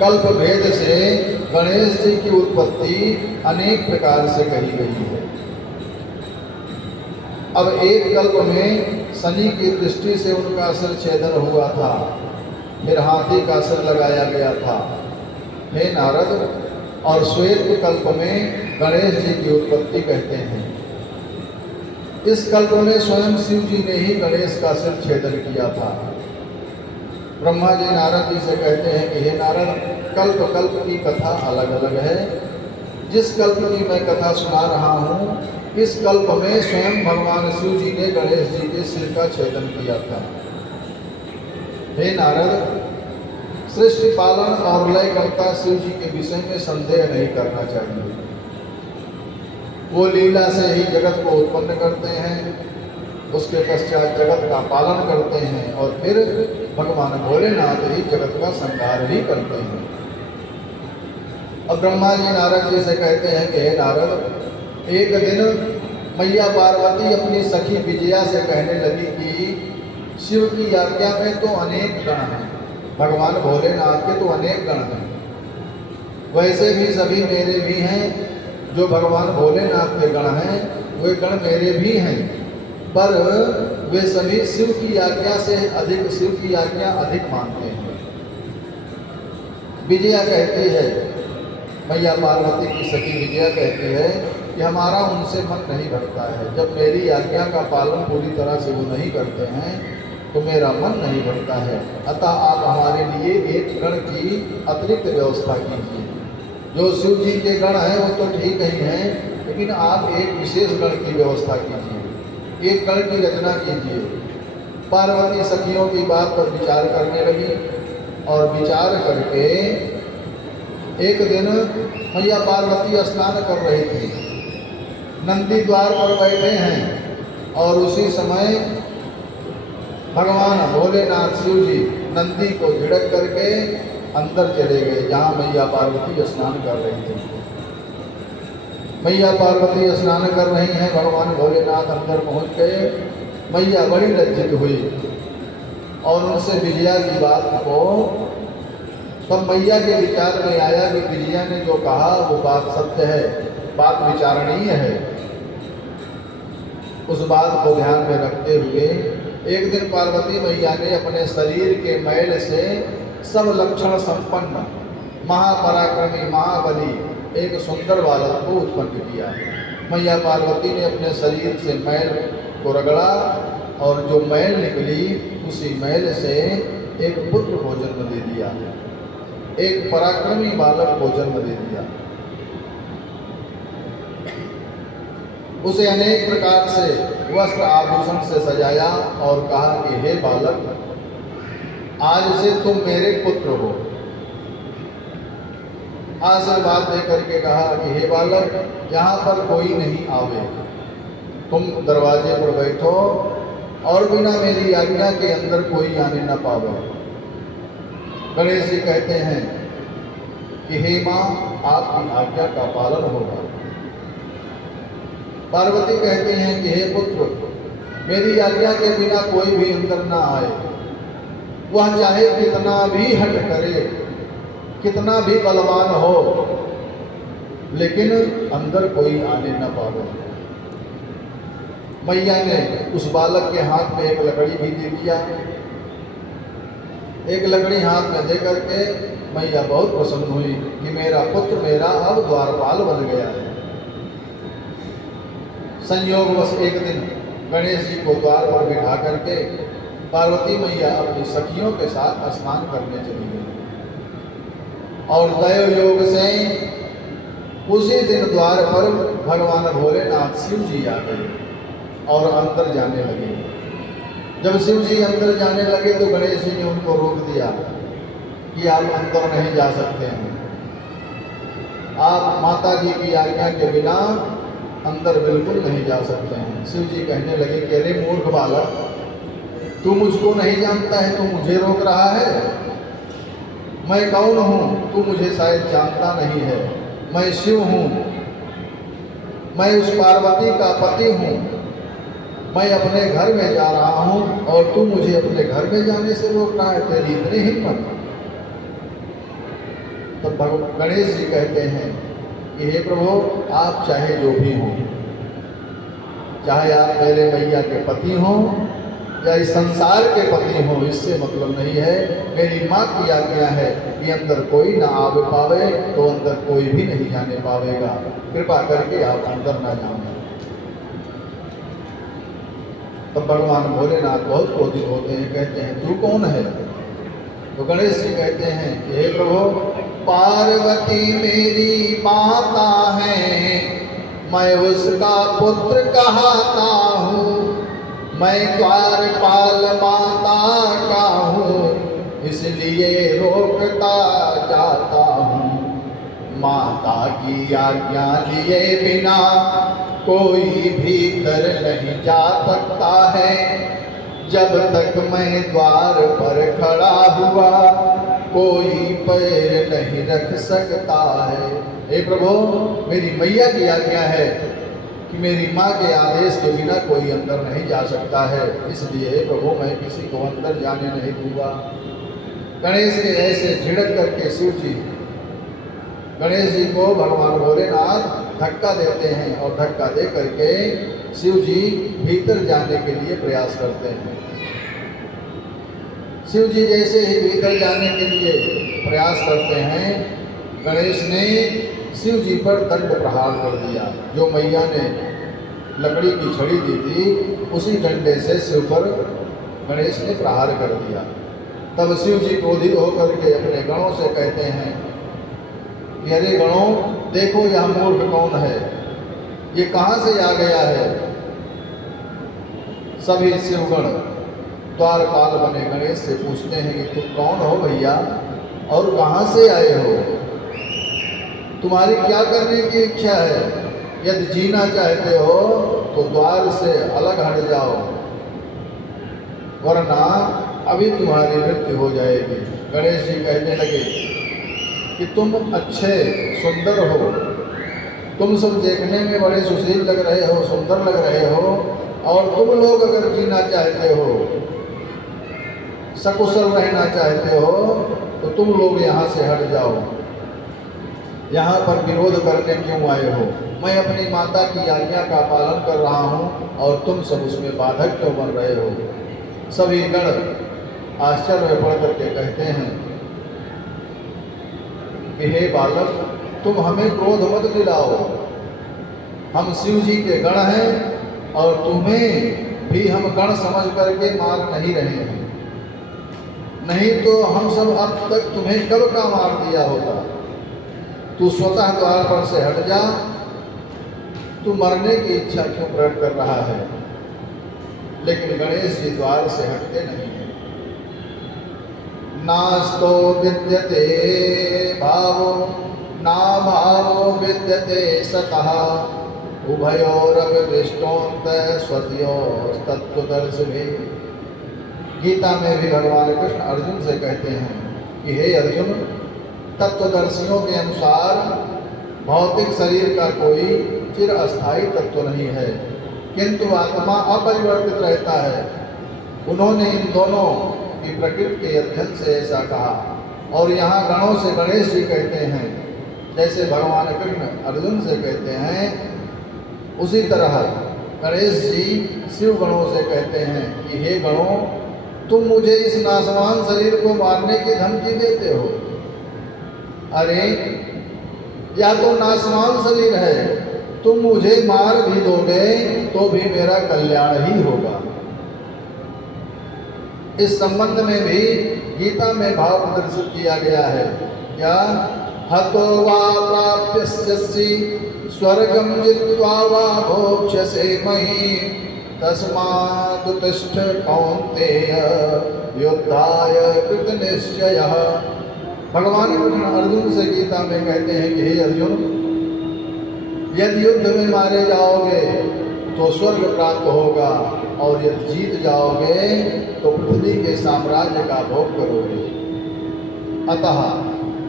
कल्प भेद से गणेश जी की उत्पत्ति अनेक प्रकार से कही गई है। अब एक कल्प में शनि की दृष्टि से उनका सिर छेदन हुआ था, फिर हाथी का सिर लगाया गया था, हे नारद। और श्वेत कल्प में गणेश जी की उत्पत्ति कहते हैं। इस कल्प में स्वयं शिव जी ने ही गणेश का सिर छेदन किया था। ब्रह्मा जी नारद जी से कहते हैं कि हे नारद, कल्प कल्प की कथा अलग अलग है। जिस कल्प की मैं कथा सुना रहा हूँ, इस कल्प में स्वयं भगवान शिव जी ने गणेश जी के सिर का छेदन किया था। हे नारद, सृष्टि पालन और लयकर्ता शिव जी के विषय में संदेह नहीं करना चाहिए। वो लीला से ही जगत को उत्पन्न करते हैं, उसके पश्चात जगत का पालन करते हैं और फिर भगवान भोलेनाथ ही जगत का संहार भी करते हैं। अब ब्रह्मा जी नारद जी से कहते हैं कि हे नारद, एक दिन मैया पार्वती अपनी सखी विजया से कहने लगी कि शिव की आज्ञा में तो अनेक गण हैं, भगवान भोलेनाथ के तो अनेक गण हैं, वैसे भी सभी मेरे भी हैं। जो भगवान भोलेनाथ के गण हैं वे गण मेरे भी हैं, पर वे सभी शिव की आज्ञा से अधिक, शिव की आज्ञा अधिक मानते हैं। विजया कहती है, मैया पार्वती की सखी विजया कहती है कि हमारा उनसे मन नहीं भरता है। जब मेरी आज्ञा का पालन पूरी तरह से वो नहीं करते हैं तो मेरा मन नहीं भरता है। अतः आप हमारे लिए एक गण की अतिरिक्त व्यवस्था कीजिए। जो शिव जी के गण हैं वो तो ठीक ही हैं, लेकिन आप एक विशेष गण की व्यवस्था कीजिए, एक गण की रचना कीजिए। पार्वती सखियों की बात पर विचार करने लगी और विचार करके एक दिन मैया पार्वती स्नान कर रही थी, नंदी द्वार पर बैठे हैं और उसी समय भगवान भोलेनाथ शिव जी नंदी को झिड़क करके अंदर चले गए जहाँ मैया पार्वती स्नान कर रही थी। मैया पार्वती स्नान कर रही हैं, भगवान भोलेनाथ अंदर पहुँच गए। मैया बड़ी लज्जित हुई और उनसे विजया की बात को, तब मैया के विचार में आया कि विजया ने जो कहा वो बात सत्य है, बात विचारणीय है। उस बात को ध्यान में रखते हुए एक दिन पार्वती मैया ने अपने शरीर के मैल से सब लक्षण संपन्न महापराक्रमी महाबली एक सुंदर बालक को उत्पन्न किया। मैया पार्वती ने अपने शरीर से मैल को रगड़ा और जो मैल निकली उसी मैल से एक पुत्र को जन्म दे दिया, एक पराक्रमी बालक को जन्म दे दिया। उसे अनेक प्रकार से वस्त्र आभूषण से सजाया और कहा कि हे बालक, आज से तुम मेरे पुत्र हो। आशीर्वाद देकर के कहा कि हे बालक, यहाँ पर कोई नहीं आवे, तुम दरवाजे पर बैठो और बिना मेरी आज्ञा के अंदर कोई आने न पावे। गणेश जी कहते हैं कि हे माँ, आपकी आज्ञा का पालन होगा। पार्वती कहते हैं कि हे पुत्र, मेरी आज्ञा के बिना कोई भी अंदर ना आए, वह चाहे कितना भी हट करे, कितना भी बलवान हो, लेकिन अंदर कोई आने न पावे। मैया ने उस बालक के हाथ में एक लकड़ी भी दे दिया। एक लकड़ी हाथ में दे करके मैया बहुत प्रसन्न हुई कि मेरा पुत्र मेरा अब द्वारपाल बन गया है। संयोगवश एक दिन गणेश जी को द्वार पर बिठा करके पार्वती मैया अपनी सखियों के साथ स्नान करने चली गई और दैव योग से उसी दिन द्वार पर भगवान भोलेनाथ शिव जी आ गए और अंदर जाने लगे। जब शिव जी अंदर जाने लगे तो गणेश जी ने उनको रोक दिया कि आप अंदर नहीं जा सकते हैं, आप माता जी की आज्ञा के बिना अंदर बिल्कुल नहीं जा सकते हैं। शिव जी कहने लगे कि अरे मूर्ख बालक, तू मुझको नहीं जानता है, तू मुझे रोक रहा है। मैं कौन हूँ तू मुझे शायद जानता नहीं है। मैं शिव हूँ, मैं उस पार्वती का पति हूँ। मैं अपने घर में जा रहा हूँ और तू मुझे अपने घर में जाने से रोक रहा है। तेरी इतनी हिम्मत। तो गणेश जी कहते हैं कि हे प्रभु, आप चाहे जो भी हों, चाहे आप मेरे मैया के पति हों या इस संसार के पति हों, इससे मतलब नहीं है। मेरी माँ की आज्ञा है कि अंदर कोई ना आ पावे तो अंदर कोई भी नहीं जाने पावेगा, कृपा करके आप अंदर ना जाएं। तब भगवान भोलेनाथ बहुत क्रोधित होते हैं, कहते हैं तू कौन है? तो गणेश जी कहते हैं कि हे प्रभु, पार्वती मेरी माता है, मैं उसका पुत्र कहता हूँ, मैं द्वारपाल माता का हूँ, इसलिए रोकता जाता हूँ। माता की आज्ञा लिए बिना कोई भीतर नहीं जा सकता है, जब तक मैं द्वार पर खड़ा हुआ कोई पैर नहीं रख सकता है। हे प्रभु, मेरी मैया की आज्ञा है कि मेरी माँ के आदेश के बिना कोई अंदर नहीं जा सकता है, इसलिए हे प्रभु मैं किसी को अंदर जाने नहीं दूंगा। गणेश के ऐसे झिड़क करके शिव जी गणेश जी को भगवान भोलेनाथ धक्का देते हैं और धक्का दे करके शिव जी भीतर जाने के लिए प्रयास करते हैं। शिव जी जैसे ही भीतर जाने के लिए प्रयास करते हैं, गणेश ने शिव जी पर दंड प्रहार कर दिया। जो मैया ने लकड़ी की छड़ी दी थी, उसी डंडे से शिव पर गणेश ने प्रहार कर दिया। तब शिव जी क्रोधित होकर के अपने गणों से कहते हैं कि अरे गणों, देखो यह मूर्ख कौन है, ये कहाँ से आ गया है। सभी शिवगण द्वारपाल बने गणेश से पूछते हैं कि तुम कौन हो भैया और कहाँ से आए हो, तुम्हारी क्या करने की इच्छा है? यदि जीना चाहते हो तो द्वार से अलग हट जाओ, वरना अभी तुम्हारी मृत्यु हो जाएगी। गणेश जी कहने लगे कि तुम अच्छे सुंदर हो, तुम सब देखने में बड़े सुशील लग रहे हो, सुंदर लग रहे हो, और तुम लोग अगर जीना चाहते हो, सकुशल रहना चाहते हो, तो तुम लोग यहाँ से हट जाओ। यहाँ पर विरोध करने क्यों आए हो? मैं अपनी माता की आज्ञा का पालन कर रहा हूँ और तुम सब उसमें बाधक क्यों बन रहे हो? सभी गण आश्चर्य में पड़ करके कहते हैं कि हे बालक, तुम हमें क्रोध मत दिलाओ, हम शिव जी के गण हैं और तुम्हें भी हम गण समझ करके मार नहीं रहे हैं, नहीं तो हम सब अब तक तुम्हें कब का मार दिया होता। तू स्वतः द्वार पर से हट जा, तू मरने की इच्छा क्यों प्रकट कर रहा है? लेकिन गणेश जी द्वार से हटते नहीं हैं। नास्तो विद्यते भावो ना भावो विद्यते सतः, उभयोरविष्टोन्त स्वत्योस्तत्त्वदर्शिने। गीता में भी भगवान कृष्ण अर्जुन से कहते हैं कि हे अर्जुन, तत्वदर्शियों के अनुसार भौतिक शरीर का कोई चिर अस्थायी तत्व नहीं है, किंतु आत्मा अपरिवर्तित रहता है। उन्होंने इन दोनों की प्रकृति के अध्ययन से ऐसा कहा। और यहाँ गणों से गणेश जी कहते हैं, जैसे भगवान कृष्ण अर्जुन से कहते हैं, उसी तरह गणेश जी शिव गणों से कहते हैं कि हे गणों, तुम मुझे इस नासवान शरीर को मारने की धमकी देते हो। अरे या तो नासवान शरीर है, तुम मुझे मार भी दोगे तो भी मेरा कल्याण ही होगा। इस संबंध में भी गीता में भाव प्रदर्शित किया गया है। क्या? हतो वा प्राप्यस्यसि स्वर्गं जित्वा वा भोक्ष्यसे मही, तस्मादुत्तिष्ठ कौन्तेय युद्धाय कृतनिश्चयः। भगवान कृष्ण अर्जुन से गीता में कहते हैं कि हे अर्जुन, यदि युद्ध में मारे जाओगे तो स्वर्ग प्राप्त होगा, और यदि जीत जाओगे तो पृथ्वी के साम्राज्य का भोग करोगे। अतः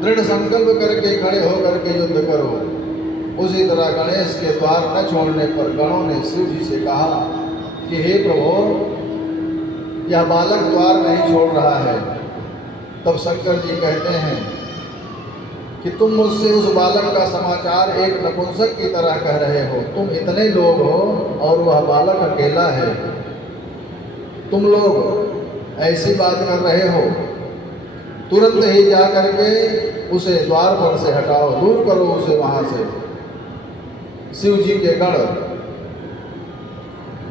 दृढ़ संकल्प करके खड़े होकर के युद्ध करो। उसी तरह गणेश के द्वार न छोड़ने पर गणों ने शिव जी से कहा कि हे प्रभु, यह बालक द्वार नहीं छोड़ रहा है। तब शंकर जी कहते हैं कि तुम मुझसे उस बालक का समाचार एक नपुंसक की तरह कह रहे हो। तुम इतने लोग हो और वह बालक अकेला है, तुम लोग ऐसी बात कर रहे हो। तुरंत ही जा करके उसे द्वार पर से हटाओ, दूर करो उसे वहां से। शिव जी के गण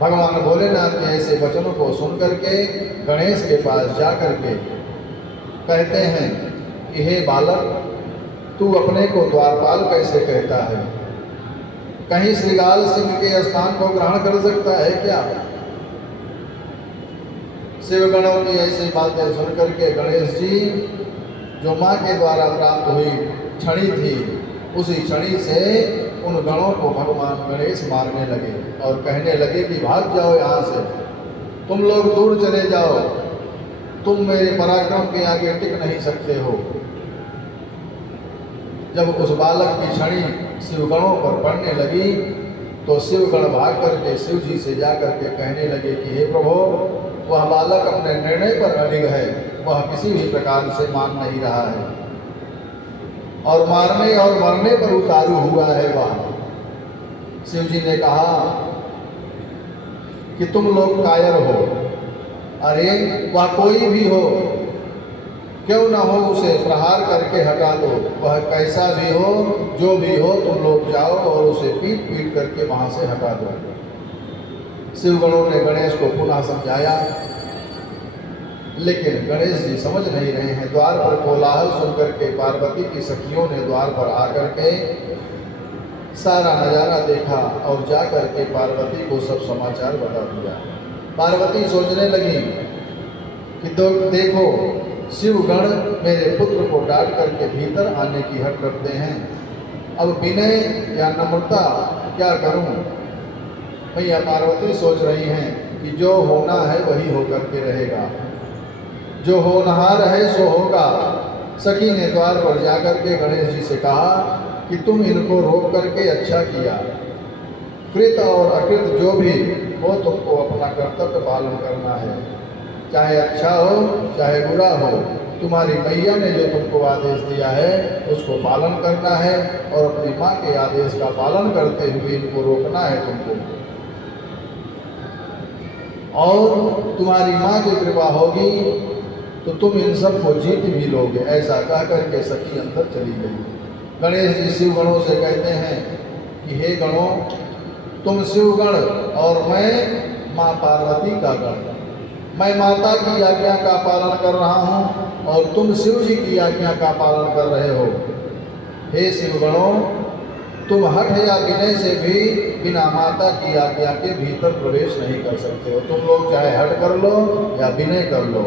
भगवान भोलेनाथ के ऐसे वचनों को सुन करके गणेश के पास जा करके कहते हैं कि हे बालक, तू अपने को द्वारपाल कैसे कहता है? कहीं श्रीगाल सिंह के स्थान को ग्रहण कर सकता है क्या? शिवगणों की ऐसी बातें सुन करके गणेश जी, जो माँ के द्वारा प्राप्त हुई छड़ी थी, उसी छड़ी से उन गणों को भगवान गणेश मारने लगे और कहने लगे कि भाग जाओ यहाँ से, तुम लोग दूर चले जाओ, तुम मेरे पराक्रम के आगे टिक नहीं सकते हो। जब उस बालक की छड़ी शिवगणों पर पड़ने लगी तो शिवगण भाग करके शिव जी से जा करके कहने लगे कि हे प्रभु, वह बालक अपने निर्णय पर अडिग है, वह किसी भी प्रकार से मान नहीं रहा है और मारने और मरने पर उतारू हुआ है वह। शिव जी ने कहा कि तुम लोग कायर हो। अरे वह कोई भी हो, क्यों न हो, उसे प्रहार करके हटा दो। वह कैसा भी हो, जो भी हो, तुम लोग जाओ और उसे पीट पीट करके वहां से हटा दो। शिवगणों ने गणेश को पुनः समझाया, लेकिन गणेश जी समझ नहीं रहे हैं। द्वार पर कोलाहल सुनकर के पार्वती की सखियों ने द्वार पर आकर के सारा नजारा देखा और जा करके पार्वती को सब समाचार बता दिया। पार्वती सोचने लगी कि तो देखो, शिवगण मेरे पुत्र को डांट करके भीतर आने की हट रखते हैं, अब विनय या नम्रता क्या करूं? भैया पार्वती सोच रही हैं कि जो होना है वही होकर के रहेगा, जो होनहार है सो होगा। सखी ने द्वार पर जाकर के गणेश जी से कहा कि तुम इनको रोक करके अच्छा किया। कृत और अकृत जो भी हो, तुमको अपना कर्तव्य पालन करना है, चाहे अच्छा हो चाहे बुरा हो। तुम्हारी मैया ने जो तुमको आदेश दिया है उसको पालन करना है और अपनी माँ के आदेश का पालन करते हुए इनको रोकना है तुमको, और तुम्हारी माँ की कृपा होगी तो तुम इन सब को जीत भी लोगे। ऐसा कह करके सखी अंदर चली गई। गणेश जी शिवगणों से कहते हैं कि हे गणों, तुम शिवगण और मैं माँ पार्वती का गण, मैं माता की आज्ञा का पालन कर रहा हूँ और तुम शिव जी की आज्ञा का पालन कर रहे हो। हे शिवगणों, तुम हठ या विनय से भी बिना माता की आज्ञा के भीतर प्रवेश नहीं कर सकते हो। तुम लोग चाहे हठ कर लो या विनय कर लो,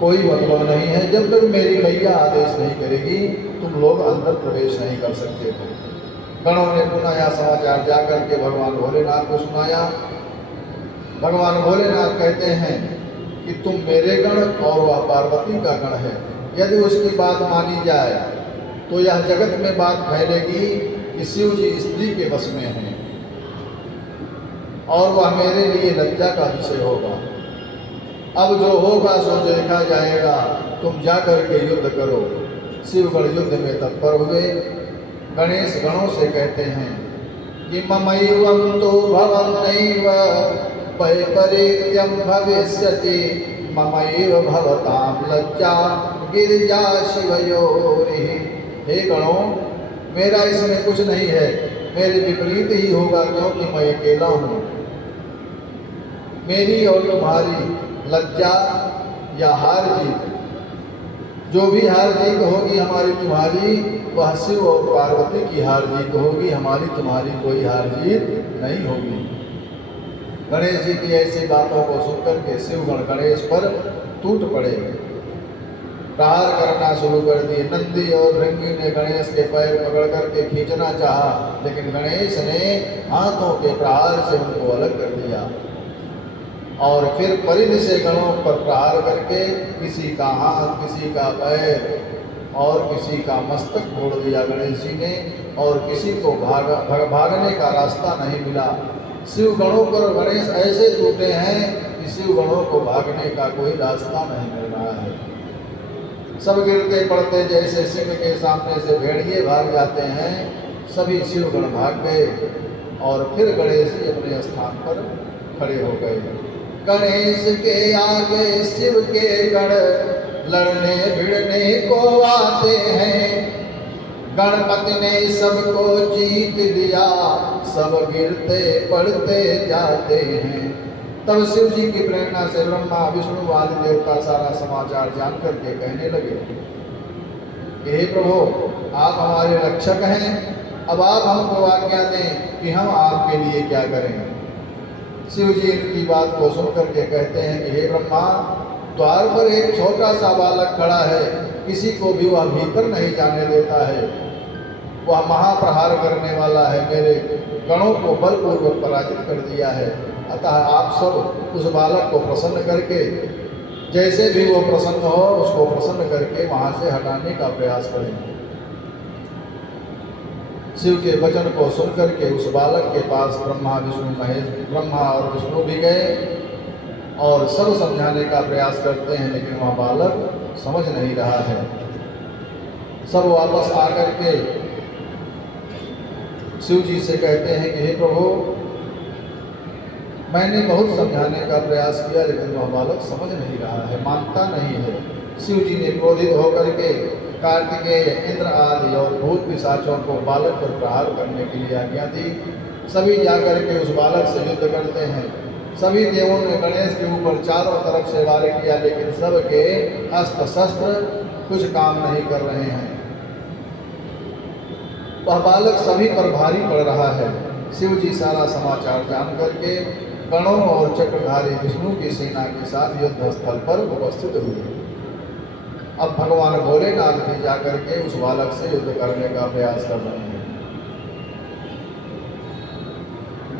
कोई मतलब नहीं है। जब तक मेरी मैया आदेश नहीं करेगी तुम लोग अंदर प्रवेश नहीं कर सकते हो। गणों ने पुनः यह समाचार जाकर के भगवान भोलेनाथ को सुनाया। भगवान भोलेनाथ कहते हैं कि तुम मेरे गण और वह पार्वती का गण है। यदि उसकी बात मानी जाए तो यह जगत में बात फैलेगी कि शिव जी स्त्री के वश में हैं और वह मेरे लिए लज्जा का विषय होगा। अब जो होगा सो देखा जाएगा, तुम जा करके युद्ध करो। शिवगण युद्ध में तत्पर हुए। गणेश गणों से कहते हैं कि ममैवं तो भवन्नैव वैपरीत्यं भविष्यति, ममैव भवतां लज्जा गिरिजा शिवयोरिः। हे गणों, मेरा इसमें कुछ नहीं है, मेरे विपरीत ही होगा, क्योंकि मैं अकेला हूँ। मेरी और तुम्हारी लज्जा या हार जीत, जो भी हार जीत होगी हमारी तुम्हारी, वह शिव और पार्वती की हार जीत होगी, हमारी तुम्हारी कोई हार जीत नहीं होगी। गणेश जी की ऐसी बातों को सुनकर के शिवगण गणेश पर टूट पड़े, प्रहार करना शुरू कर दिए। नंदी और भृंगी ने गणेश के पैर पकड़ करके खींचना चाहा, लेकिन गणेश ने हाथों के प्रहार से उनको अलग कर दिया और फिर परिधि से गणों पर प्रहार करके किसी का हाथ, किसी का पैर और किसी का मस्तक फोड़ दिया गणेश जी ने, और किसी को भागने का रास्ता नहीं मिला। शिव गणों पर गणेश ऐसे टूटे हैं कि शिव गणों को भागने का कोई रास्ता नहीं मिल रहा है। सब गिरते पड़ते जैसे सिंह के सामने से भेड़िए भाग जाते हैं, सभी शिवगण भाग गए और फिर गणेश जी अपने स्थान पर खड़े हो गए। गणेश के आगे शिव के गण लड़ने भिड़ने को आते हैं, गणपति ने सबको जीत लिया, सब गिरते पड़ते जाते हैं। तब शिव जी की प्रेरणा से ब्रह्मा विष्णु आदि देवता सारा समाचार जान करके कहने लगे, हे प्रभु, आप हमारे रक्षक हैं, अब आप हमको आज्ञा दें कि हम आपके लिए क्या करें। शिव जी इनकी बात को सुन करके कहते हैं कि हे ब्रह्मा, द्वार पर एक छोटा सा बालक खड़ा है, किसी को भी वह भीतर नहीं जाने देता है, वह महाप्रहार करने वाला है, मेरे गणों को बलपूर्वक पराजित कर दिया है। अतः आप सब उस बालक को प्रसन्न करके, जैसे भी वो प्रसन्न हो उसको प्रसन्न करके वहाँ से हटाने का प्रयास करें। शिव के वचन को सुन करके उस बालक के पास ब्रह्मा और विष्णु भी गए और सब समझाने का प्रयास करते हैं, लेकिन वह बालक समझ नहीं रहा है। सब वापस आकर के शिव जी से कहते हैं कि हे प्रभु, मैंने बहुत समझाने का प्रयास किया, लेकिन वह बालक समझ नहीं रहा है, मानता नहीं है। शिव जी ने क्रोधित होकर के कार्तिकेय, इंद्र आदि और भूत पिशाचों को बालक पर प्रहार करने के लिए आज्ञा दी। सभी जाकर के उस बालक से युद्ध करते हैं। सभी देवों ने गणेश के ऊपर चारों तरफ से वार किया, लेकिन सबके अस्त्र शस्त्र कुछ काम नहीं कर रहे हैं। वह बालक सभी पर भारी पड़ रहा है। शिव जी सारा समाचार जान करके गणों और चक्रधारी विष्णु की सेना के साथ युद्ध स्थल पर उपस्थित हुए। अब भगवान भोलेनाथ भी जाकर के उस बालक से युद्ध करने का प्रयास कर रहे हैं।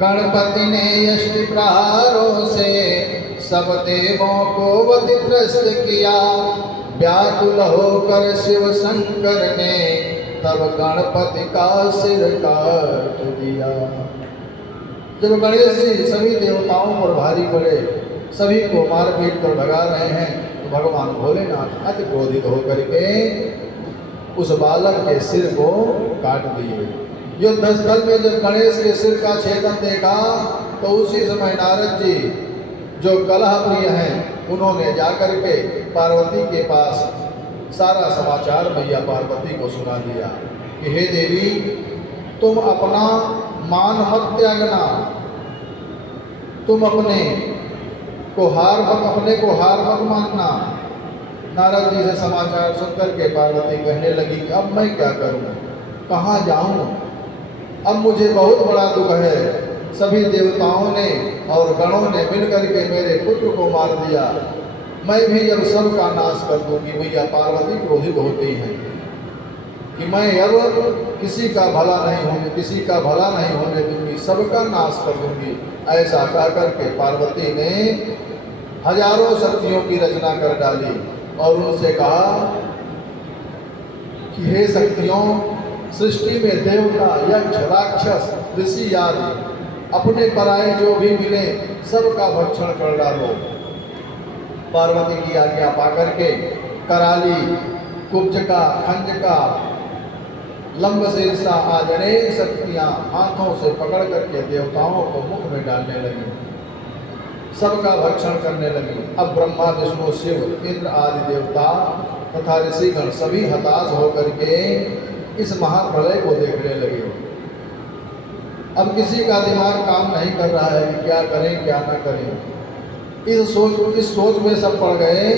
गणपति ने यष्टि प्रहारों से सब देवों को वधित्रस्त किया, व्याकुल होकर शिव शंकर ने तब गणपति का सिर काट दिया। जब गणेश जी सभी देवताओं पर भारी पड़े, सभी को मार पीट कर भगा रहे हैं, तो भगवान भोलेनाथ अति क्रोधित होकर के उस बालक के सिर को काट दिए। युद्ध स्थल में जब गणेश के सिर का छेदन देखा, तो उसी समय नारद जी, जो कलह प्रिय हैं, उन्होंने जाकर के पार्वती के पास सारा समाचार मैया पार्वती को सुना दिया कि हे देवी, तुम अपना मान मत त्यागना, तुम अपने को हार मत मानना। नारद जी से समाचार सुनकर के पार्वती कहने लगी कि अब मैं क्या करूं, कहाँ जाऊं, अब मुझे बहुत बड़ा दुख है। सभी देवताओं ने और गणों ने मिलकर के मेरे पुत्र को मार दिया, मैं भी अब सबका नाश कर दूंगी। मैया पार्वती क्रोधित होती हैं कि मैं अब किसी का भला नहीं होने दूंगी, सबका नाश कर दूंगी। ऐसा कह करके पार्वती ने हजारों शक्तियों की रचना कर डाली और उनसे कहा कि हे शक्तियों, सृष्टि में देवता, यक्ष, राक्षस, ऋषि आदि अपने पराये जो भी मिले सबका भक्षण कर डालो। पार्वती की आज्ञा पाकर के कराली, कुब्जका, खंजका, लंबशीर्षा आदि अनेक शक्तियाँ हाथों से पकड़ करके देवताओं को मुख में डालने लगी, सबका भक्षण करने लगी। अब ब्रह्मा, विष्णु, शिव, इंद्र आदि देवता तथा ऋषिगण सभी हताश होकर के इस महाप्रलय को देखने लगे। अब किसी का दिमाग काम नहीं कर रहा है कि क्या करें क्या न करें। इस सोच में सब पड़ गए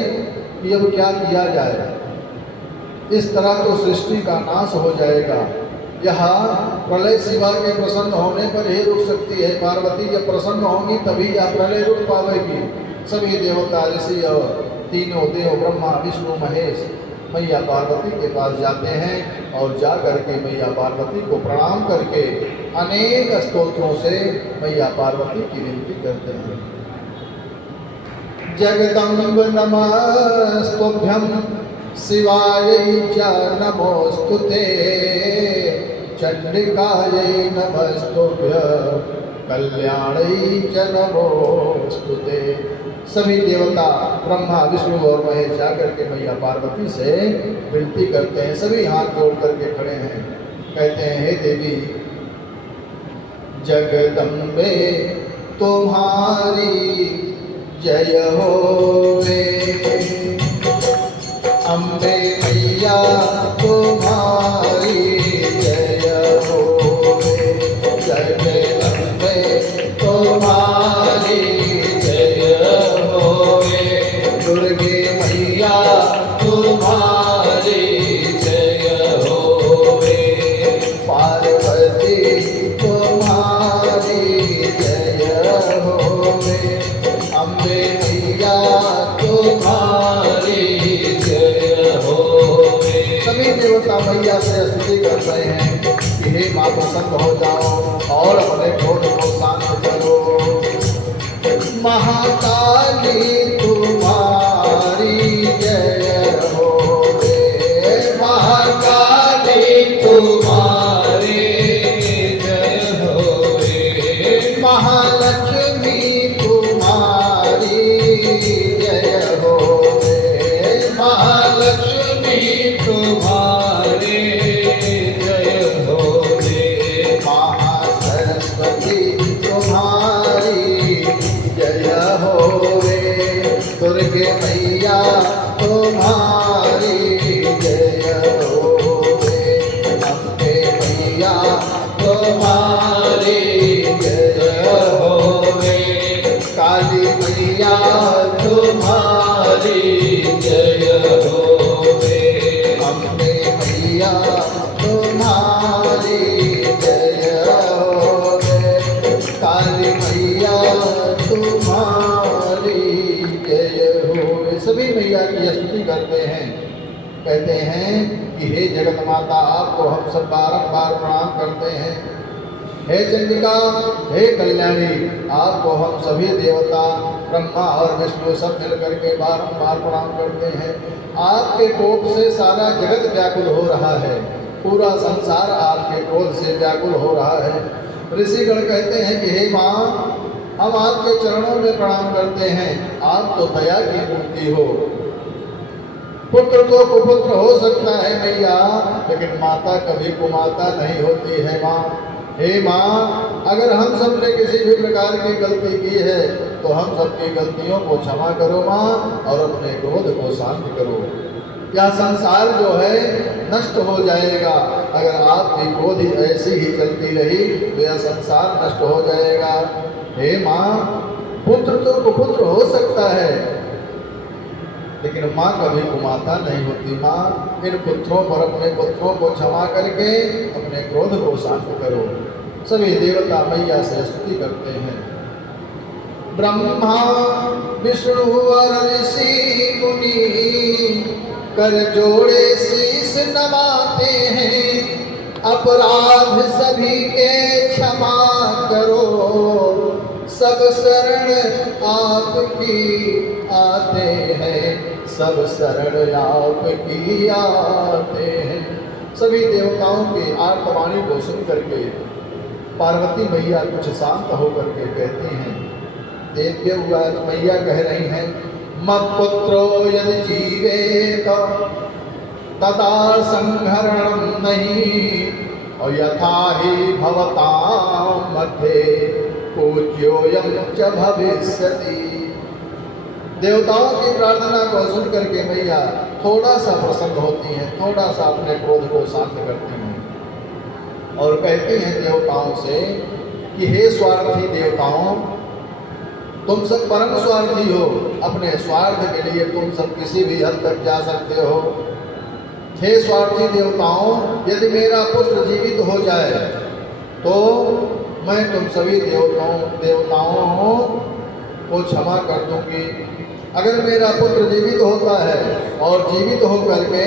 कि अब क्या किया जाए, इस तरह तो सृष्टि का नाश हो जाएगा। यहाँ प्रलय शिवा के प्रसन्न होने पर ही रुक सकती है। पार्वती जब प्रसन्न होंगी तभी यह प्रलय रुक पावेगी। सभी देवता, ऋषि और तीनों देव ब्रह्मा, विष्णु, महेश मैया पार्वती के पास जाते हैं और जा करके मैया पार्वती को प्रणाम करके अनेक स्तोत्रों से मैया पार्वती की विनती करते हैं। जगदम्ब नमस्तुभ्यं शिवायै च नमोस्तुते, चंडिकायै नमस्तुभ्यं कल्याण्यै च नमोस्तुते, सभी देवता ब्रह्मा विष्णु और महेश जाकर के मैया पार्वती से विनती करते हैं, सभी हाथ जोड़ करके खड़े हैं, कहते हैं हे देवी जगदम्बे तुम्हारी जय होवे, अम्बे मैया तुम्हारी जय होवे, जगदम्बे तुम्हारी जय होवे, दुर्गे मैया तुम्हारी जय होवे, पार्वती तुम्हारी जय होवे, अम्बे मैया तुम्हारी जय होवे। सभी देवता मैया से स्तुति कर रहे हैं कि हे माँ प्रसन्न हो जाओ और अपने क्रोध को शांत करो। महाकाली तुम्हारी जय होवे, महाकाली तुम्हारी जय होवे, महालक्ष्मी तुम्हारी जय होवे, महालक्ष्मी तुम्हारी जय होवे, महासरस्वती तुम्हारी जय होवे, दुर्गे मैया तुम्हारी जय होवे, अम्बे मैया तुम्हारी जय होवे, काली मैया तुम्हारी जय होवे, अम्बे मैया तुम्हारी जय होवे, काली मैया तुम्हारी जय होवे। सभी मैया की स्तुति करते हैं, कहते हैं कि हे जगत माता आपको हम सब बारंबार प्रणाम करते हैं, हे चंडिका हे कल्याणी आपको हम सभी देवता ब्रह्मा और विष्णु सब मिल करके बारंबार प्रणाम करते हैं। आपके कोप से सारा जगत व्याकुल हो रहा है, पूरा संसार आपके क्रोध से व्याकुल हो रहा है। ऋषिगण कहते हैं कि हे माँ हम आपके चरणों में प्रणाम करते हैं, आप तो दया की मूर्ति हो। पुत्र तो कुपुत्र हो सकता है मैया, लेकिन माता कभी कुमाता नहीं होती है माँ। हे माँ अगर हम सब ने किसी भी प्रकार की गलती की है तो हम सबकी गलतियों को क्षमा करो माँ, और अपने क्रोध को शांत करो। यह संसार जो है नष्ट हो जाएगा, अगर आपकी क्रोध ऐसी ही चलती रही तो यह संसार नष्ट हो जाएगा। हे माँ पुत्र तो कुपुत्र हो सकता है, लेकिन माँ कभी कुमाता नहीं होती। माँ इन पुत्रों पर अपने पुत्रों को क्षमा करके अपने क्रोध को शांत करो। सभी देवता मैया से स्तुति करते हैं। ब्रह्मा विष्णु और ऋषि मुनि कर जोड़े शीश नवाते हैं, अपराध सभी के क्षमा करो, सब शरण आपकी आते हैं, सब शरण आपकी आते हैं। सभी देवताओं की आर्तवाणी को सुन करके पार्वती मैया कुछ शांत होकर के कहती हैं, देव्य मैया कह रही हैं, मत्पुत्रो यदि जीवेत तथा संहरणं नहीं, और यथा ही भवतां मध्ये पूज्योऽयं च भविष्यति। देवताओं की प्रार्थना को सुन करके मैया थोड़ा सा प्रसन्न होती हैं, थोड़ा सा अपने क्रोध को शांत करती हैं और कहती हैं देवताओं से कि हे स्वार्थी देवताओं, तुम सब परम स्वार्थी हो, अपने स्वार्थ के लिए तुम सब किसी भी हद तक जा सकते हो। हे स्वार्थी देवताओं, यदि मेरा पुत्र जीवित हो जाए तो मैं तुम सभी देवताओं को क्षमा कर दूंगी। अगर मेरा पुत्र जीवित होता है और जीवित होकर के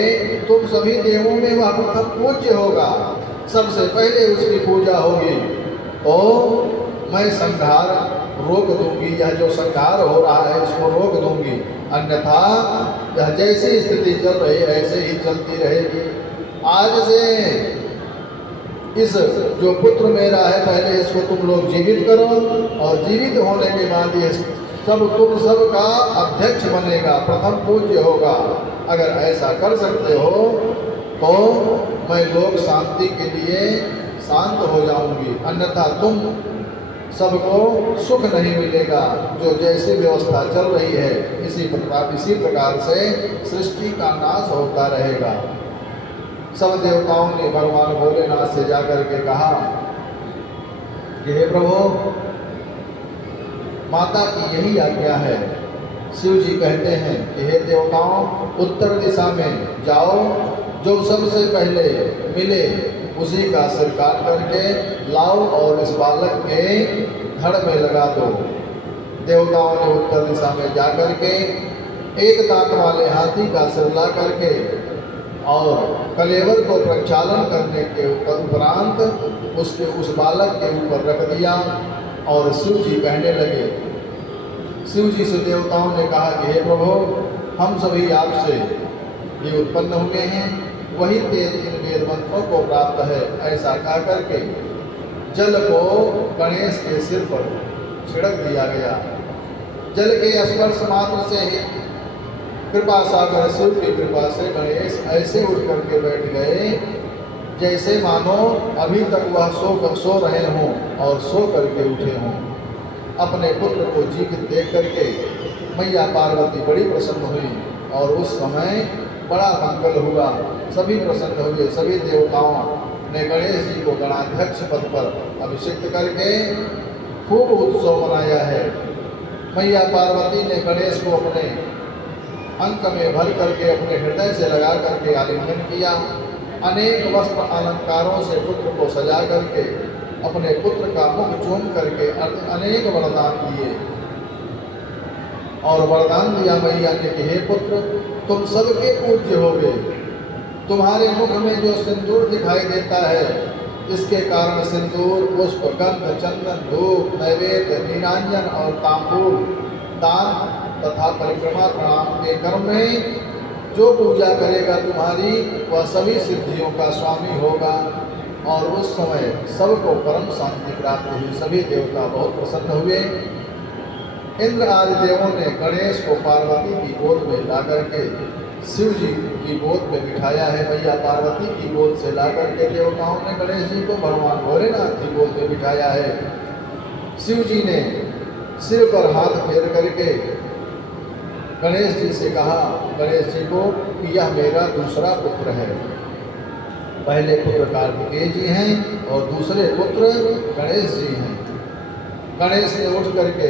तुम सभी देवों में वह प्रथम पूज्य होगा, सबसे पहले उसकी पूजा होगी, तो मैं संहार रोक दूंगी। यह जो संहार हो रहा है इसको रोक दूंगी, अन्यथा यह जैसी स्थिति चल रही है ऐसे ही चलती रहेगी। आज से इस जो पुत्र मेरा है पहले इसको तुम लोग जीवित करो, और जीवित होने के बाद ये तुम सबका अध्यक्ष बनेगा, प्रथम पूज्य होगा। अगर ऐसा कर सकते हो तो मैं लोक शांति के लिए शांत हो जाऊंगी, अन्यथा तुम सबको सुख नहीं मिलेगा। जो जैसी व्यवस्था चल रही है इसी प्रकार से सृष्टि का नाश होता रहेगा। सब देवताओं ने भगवान भोलेनाथ से जाकर के कहा कि हे प्रभु, माता की यही आज्ञा है। शिव जी कहते हैं कि हे देवताओं, उत्तर दिशा में जाओ, जो सबसे पहले मिले उसी का सिर काट करके लाओ और इस बालक के धड़ में लगा दो। देवताओं ने उत्तर दिशा में जा करके एक दांत वाले हाथी का सिर ला करके और कलेवर को प्रक्षालन करने के उपरांत उस बालक के ऊपर रख दिया। और शिव जी कहने लगे, शिव जी से देवताओं ने कहा कि हे प्रभु, हम सभी आपसे ये उत्पन्न हुए हैं, वही तेज इन वेद मंत्रों को प्राप्त है। ऐसा कह करके जल को गणेश के सिर पर छिड़क दिया गया। जल के स्पर्श मात्र से ही कृपा सागर शिव की कृपा से गणेश ऐसे उठ करके बैठ गए जैसे मानो अभी तक वह सो रहे हों और सो करके उठे हों। अपने पुत्र को जीवित देख करके मैया पार्वती बड़ी प्रसन्न हुई और उस समय बड़ा मंगल हुआ। सभी प्रसन्न हुए। सभी देवताओं ने गणेश जी को गणाध्यक्ष पद पर अभिषिक्त करके खूब उत्सव मनाया है। मैया पार्वती ने गणेश को अपने अंक में भर करके अपने हृदय से लगा करके आलिंगन किया। अनेक वस्त्र अलंकारों से पुत्र को सजा करके अपने पुत्र का मुख चूम करके अनेक वरदान दिए। और वरदान दिया मैया ने कि हे पुत्र, तुम सबके पूज्य होगे। तुम्हारे मुख में जो सिंदूर दिखाई देता है, इसके कारण सिंदूर, पुष्प, गंध, चंदन, धूप, नैवेद्य, नीरांजन और तांबूल दान तथा परिक्रमा प्रणाम के कर्म में जो पूजा करेगा तुम्हारी, वह सभी सिद्धियों का स्वामी होगा। और उस समय सबको परम शांति प्राप्त हुई। सभी देवता बहुत प्रसन्न हुए। इंद्र आदि देवों ने गणेश को पार्वती की गोद में ला करके शिव जी की गोद में बिठाया है। मैया पार्वती की गोद से ला करके देवताओं ने गणेश जी को भगवान भोलेनाथ की गोद में बिठाया है। शिव जी ने सिर पर हाथ फेर करके गणेश जी से कहा, गणेश जी को, कि यह मेरा दूसरा पुत्र है। पहले पुत्र कार्तिकेय जी हैं और दूसरे पुत्र गणेश जी हैं। गणेश ने उठ करके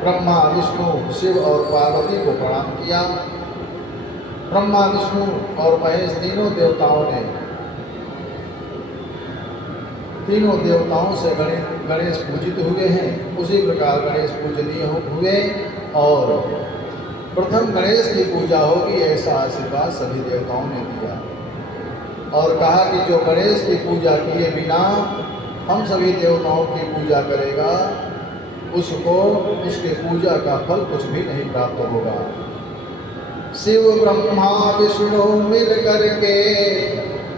ब्रह्मा, विष्णु, शिव और पार्वती को प्रणाम किया। ब्रह्मा, विष्णु और महेश तीनों देवताओं से गणेश पूजित हुए हैं। उसी प्रकार गणेश पूजनीय हुए और प्रथम गणेश की पूजा होगी, ऐसा आशीर्वाद सभी देवताओं ने दिया। और कहा कि जो गणेश की पूजा किए बिना हम सभी देवताओं की पूजा करेगा, उसको उसके पूजा का फल कुछ भी नहीं प्राप्त होगा। शिव ब्रह्मा विष्णु मिल करके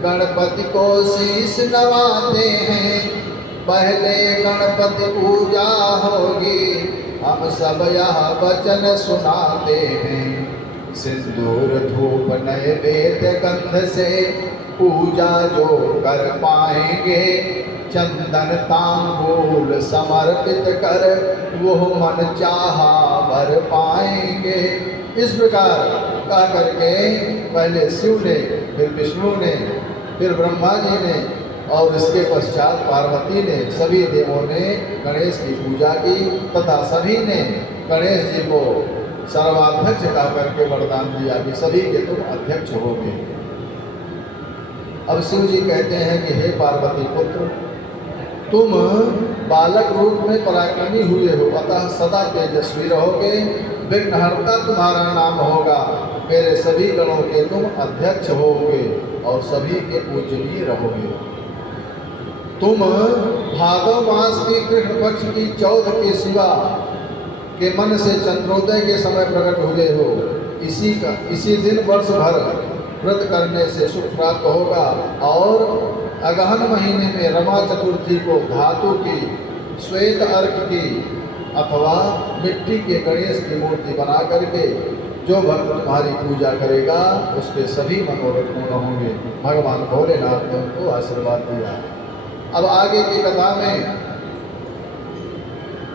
गणपति को शीश नवाते हैं। पहले गणपति पूजा होगी, हम सब यह वचन सुनाते हैं। सिंदूर धूप नैवेद्य गंध से पूजा जो कर पाएंगे, चंदन तांबूल समर्पित कर वो मन चाहा भर पाएंगे। इस प्रकार कह करके पहले शिव ने, फिर विष्णु ने, फिर ब्रह्मा जी ने और इसके पश्चात पार्वती ने, सभी देवों ने गणेश की पूजा की तथा सभी ने गणेश जी को सर्वाध्यक्ष कह करके वरदान दिया कि सभी के तुम अध्यक्ष होगे। अब शिव जी कहते हैं कि हे पार्वती पुत्र, तुम बालक रूप में पराक्रमी हुए हो, अतः सदा तेजस्वी रहोगे। विघ्नहर्ता तुम्हारा नाम होगा। मेरे सभी गणों के तुम अध्यक्ष होगे और सभी के पूजनीय रहोगे। तुम भादव मास की कृष्ण पक्ष की चौथ के शिवा के मन से चंद्रोदय के समय प्रकट हुए हो। इसी दिन वर्ष भर व्रत करने से सुख प्राप्त होगा। और अगहन महीने में रमा चतुर्थी को धातु की, श्वेत अर्क की अथवा मिट्टी के गणेश की मूर्ति बना करके जो भक्त तुम्हारी पूजा करेगा उसके सभी मनोरथ पूर्ण होंगे। भगवान भोलेनाथ ने उनको आशीर्वाद दिया। अब आगे की कथा में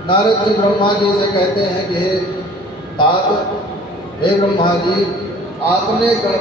नारद जी ब्रह्मा जी से कहते हैं कि हे तात, हे ब्रह्मा जी, आपने गण